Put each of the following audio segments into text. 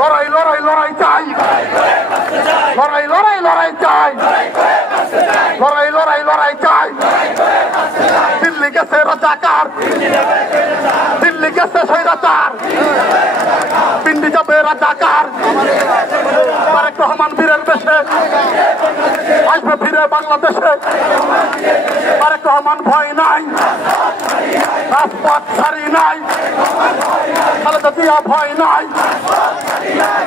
লড়াই লড়াই লড়াই চাই, লড়াই লড়াই লড়াই চাই, লড়াই লড়াই লড়াই চাই। দিল্লি গেছে রাজাকার, দিল্লি গেছে স্বৈরাচার, পিন্ডি যাবে রাজাকার। তারেক রহমান বীরের বেশে আসবে ফিরে বাংলাদেশে। তারেক রহমান ভয় নাই, রাজপথ ছাড়ি নাই, খালেদা জিয়া ভয় নাই,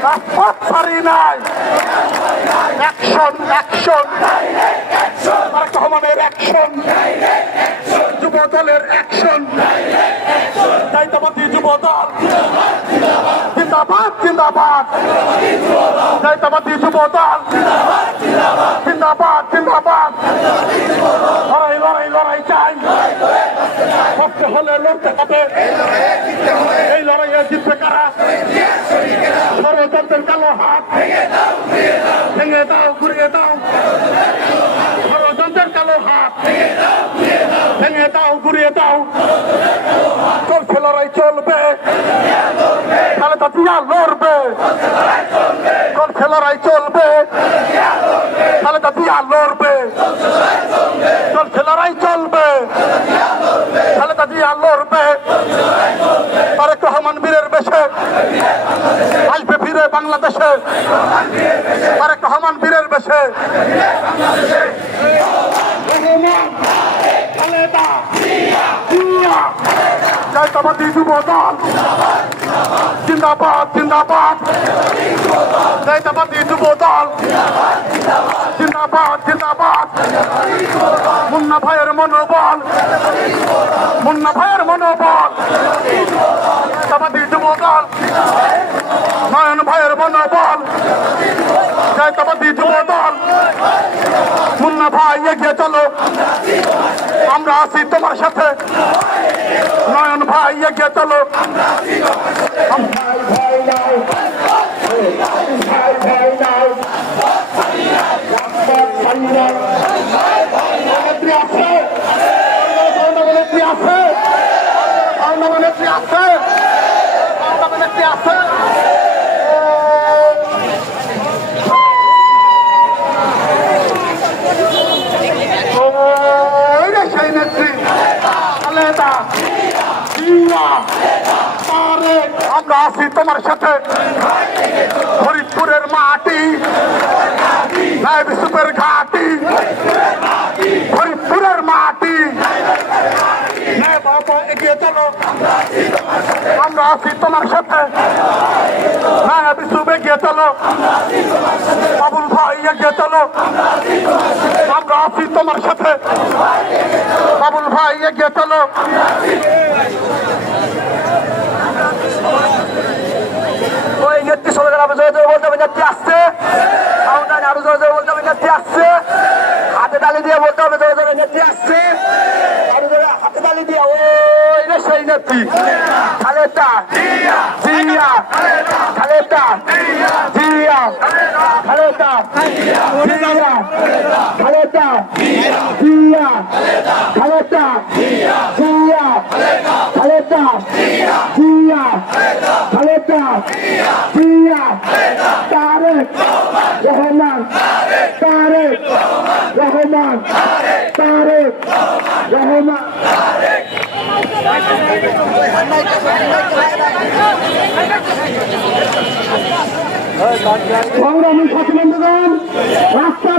রাজপথ ছাড়ি নাই। অ্যাকশন অ্যাকশন, তারেক রহমানের অ্যাকশন, যুব দলের অ্যাকশন, জাতীয়তাবাদী যুব দল জিন্দাবাদ জিন্দাবাদ, জাতীয়তাবাদী যুব দল জিন্দাবাদ জিন্দাবাদ। লড়াই লড়াই লড়াই চাই, করতে হলে লড়তে হবে। এই লড়াইয়ে জিতবে কারা? ষড়যন্ত্রের কালো হাত ভেঙে দাও ঘুরিয়ে দাও, ষড়যন্ত্রের কালো হাত ভেঙে দাও ঘুরিয়ে দাও। চলছে লড়াই চলবে, খালেদা জিয়া লড়বে। চলছে লড়াই চলবে, খালেদা জিয়া লড়বে। চলছে লড়াই চলবে, খালেদা জিয়া লড়বে। তারেক রহমান বীরের বেশে আসবে ফিরে বাংলাদেশে। তারেক রহমান বীরের বেশে। খালেদা জিয়া জাতীয়তাবাদী যুব দল জিন্দাবাদ জিন্দাবাদ, জাতীয়তাবাদী যুব দল জিন্দাবাদ জিন্দাবাদ। মুন্না ভাইয়ের মনোবল, মুন্না ভাইয়ের মনোবল, জাতীয়তাবাদী যুব দল নয়ন ভাইয়ের মনোবল, জাতীয়তাবাদী যুব দল। মুন্না ভাই এগিয়ে চলো, আমরা আছি তোমার সাথে। নয়ন ভাই এগিয়ে চলো, ভাই ভাই নাই, ভাই ভাই নাই, নেত্রী আছে, নেত্রী আছে, নেত্রী আছে, নেত্রী আছে। সেই নেত্রী খালেদা জিয়া, তারেক, আমরা আছি তোমার সাথে। ফরিদপুরের মাটি, নায়েব ইউসুফের ঘাটি, ফরিদপুরের মাটি। বাবা এগিয়ে চলো, আমরা আছি তোমার সাথে। নায়েব ইউসুফ এগিয়ে চলো, বাবুল ভাই এগিয়ে চলো, আমরা আছি তোমার সাথে। বাবুল ভাই এগিয়ে চলো। ওই নেত্রী সবাই আরো জোরে জোরে বলতে হবে নেত্রী আসছে, আরো জোরে জোরে বলতে হবে নেত্রী আসছে। হাতে তালি দিয়ে বলতে হবে জোরে জোরে নেত্রী আসছে, আরো জোরে হাতে তালি দিয়ে। ওই রে সেই নেত্রী খালেদা জিয়া, খালেদা জিয়া, খালেদা জিয়া, খালেদা জিয়া, খালেদা জিয়া, খালেদা জিয়া, খালেদা জিয়া। তারেক রহমান, তারেক রহমান, তারেক রহমান। সংগ্রামী সাথী বন্ধুগণ, রাস্তা